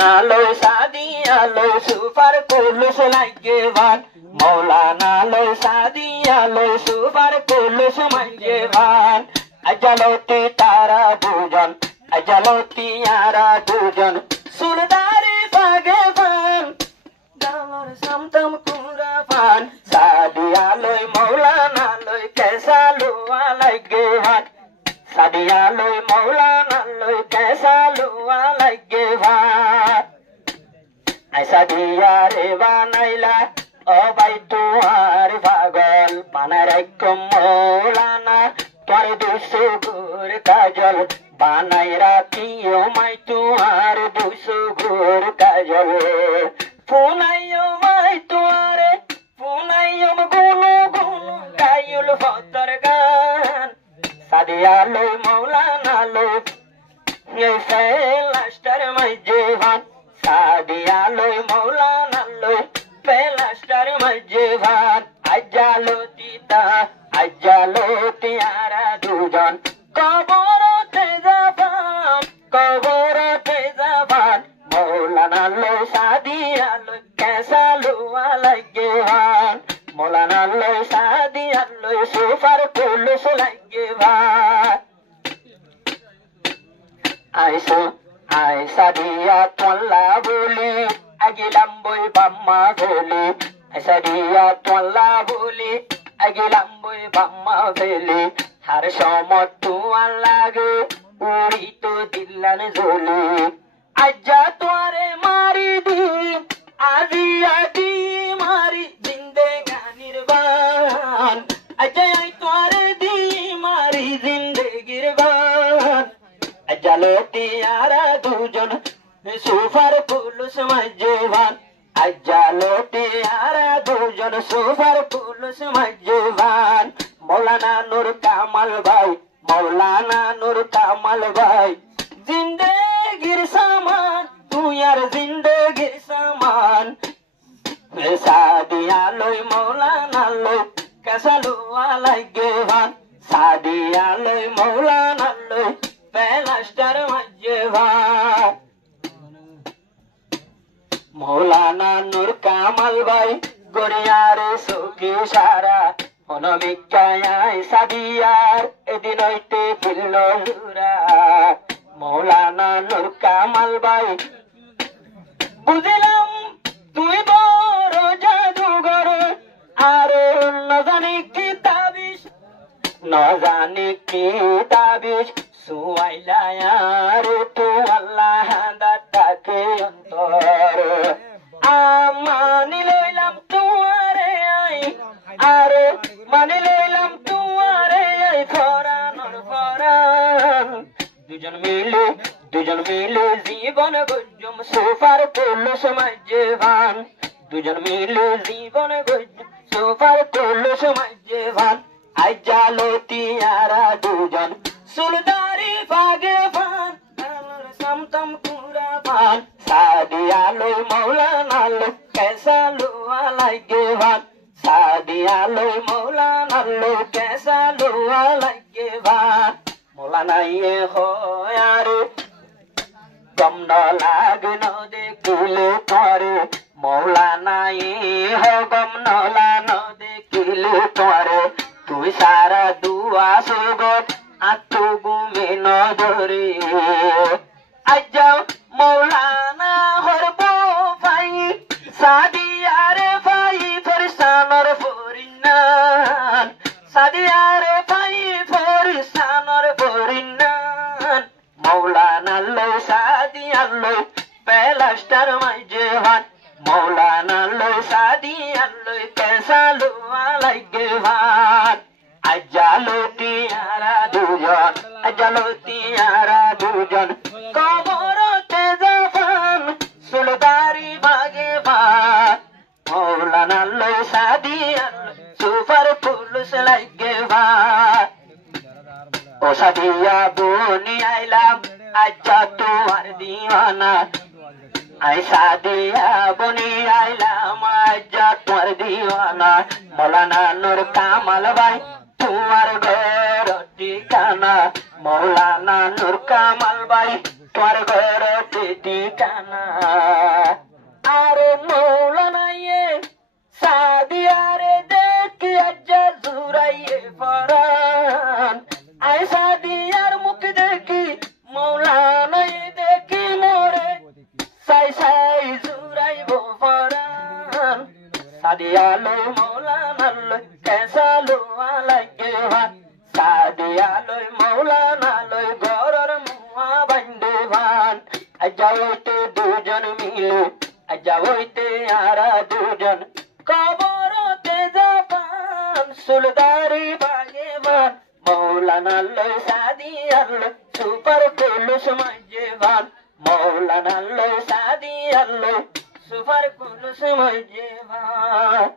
নালই সাদিয়ালই super কুলুস লাগেবান মৌলানা লই সাদিয়ালই super কুলুস মাইজেবান আজালতি তারা দুজন আজালতি আরা দুজন সুলদারি পাগেবান দামর সমতম কুরাবান সাদিয়ালই মৌলানা লই কেসালুয়া লাগেবান সাদিয়ালই মৌলানা লই কেসালুয়া লাগেবান আইসা দিয়া রে বানাইলা ও ভাই তোমার পাগল বানাই রাখো মৌলানা তোর দুশো ঘোর কাজল বানাই রাখিও মাই তোমার দুশো ঘোর কাজল পুনাইও মাই তোরে পুনাইও গুলো গুলো গায়ুল ফতর গান সাদিয়ালই মৌলানা লই এই ফেলাস্টার মাই জীবন সাদিয়ালই মৌলানা লই ফেলাস্টার মাই জীবন আজালো তিয়ারা দুজন কবরতে যাবান মৌলানা লই সাদিয়ালই কেসালুয়া লাগেবান মৌলানা লই সাদিয়ালই সুপার পুলিশ লাগেবান আইসা দিয়া তোলা বলি আগিলাম বই বাম্মা ফেলি আইসা দিয়া তোলা বলি আগিলাম বই বাম্মা ফেলি হার সমত তুয়ার লাগে উড়ি তো দিল্লান ঝোলি আজ্জা তোরে মারি দি আজি আজি মারি জিন্দেগানির বান আজ্জা তোরে দি মারি জিন্দেগির বান আজালতি আরা দুজন সুপার পুলিশ মাইজেবান আজালতি আরা দুজন সুপার পুলিশ মাইজেবান মৌলানা নূর কামাল ভাই জিন্দেগির সামান তুই আর জিন্দেগির সামান সাদিয়ালই মৌলানা লই কেসালুয়া লাগেবান সাদিয়ালই মৌলানা লই ফেলাস্টার মাইজেবান মৌলানা নূর কামাল ভাই গড়িয়ারে সুখী সারা অনমিকায় সাদিয়ার এদিন হইতে ফিরল লুরা মৌলানা নূর কামাল ভাই বুঝলাম তুই বড় জাদুঘর আর নজানি কি তাবিজ সুয়াইলায়ার তু আল্লাহ দাতাকে অন্তর মানি লইলাম তুয়ারে আর মানি লইলাম তুয়ারে ফরানোর ফরান দুজন মিলে জীবন গজ্জম সুপার পুলিশ মাইজেবান দুজন মিলে জীবন গজ্জম সুপার পুলিশ মাইজেবান আজালতি আরা দুজন সুলদারি পাগেবান সমতম কুরাবান সাদিয়ালই মৌলানা লই কেসালুয়া লাগেবান সাদিয়ালই মৌলানা লই কেসালুয়া লাগেবান মৌলানা ইয়ে হয়ারে গম ন লাগন দেখিলে তোরে মৌলানা ইয়ে গম ন দেখিলে তোরে তুই সারা দুয়া সুগত আত্মু গুমে নজরে আজ্জা মৌলানা হরব ভাই সাদিয়ারে ভাই ফরিস্তানর ফরিন্নান সাদিয়ারে ভাই ফরিস্তানর ফরিন্নান মৌলানা লই সাদিয়ালই ফেলাস্টার মাইজেবান মৌলানা লই সাদিয়ালই কেসালুয়া লাগেবান আজালতি আরা দুজন কবরতে যাবান সুলদারি ভাগেবান মৌলানা লই সাদিয়ালই সুপার পুলিশ লাগেবান ও সাদিয়া বনি আইলাম আজ্জা তোমার দিওয়ানা আই সাদিয়া বনি আইলাম আজ্জা তোমার দিওয়ানা মৌলানা নূর কামাল ভাই তোমার ঘর ঠিকানা মৌলানা নূর কামাল ভাই তোমার ঘরতে ঠিকানা আরে মৌলানা সাদিয়ারে দেখি আজ্জা জুরাইয়ে ফরান আয় সাদিয়ার মুখ দেখি মৌলানা দেখি মোরে সাই সাই জুরাইব ফরান সাদিয়ালো মৌলানা কেসালো আলাইকে ভান সাদিয়ালো মৌলানা গরর মুয়া বান্ডে ভান আজ্জা হইতে দুজন মিলে আজ্জা হইতে আরা দুজন কবরতে যাবান সুলদারি বাগেবান মৌলানা লই সাদিয়ার সুপার কুলুস মজেবান মৌলানা লই সাদিয়ার সুপার কুলুস মজেবান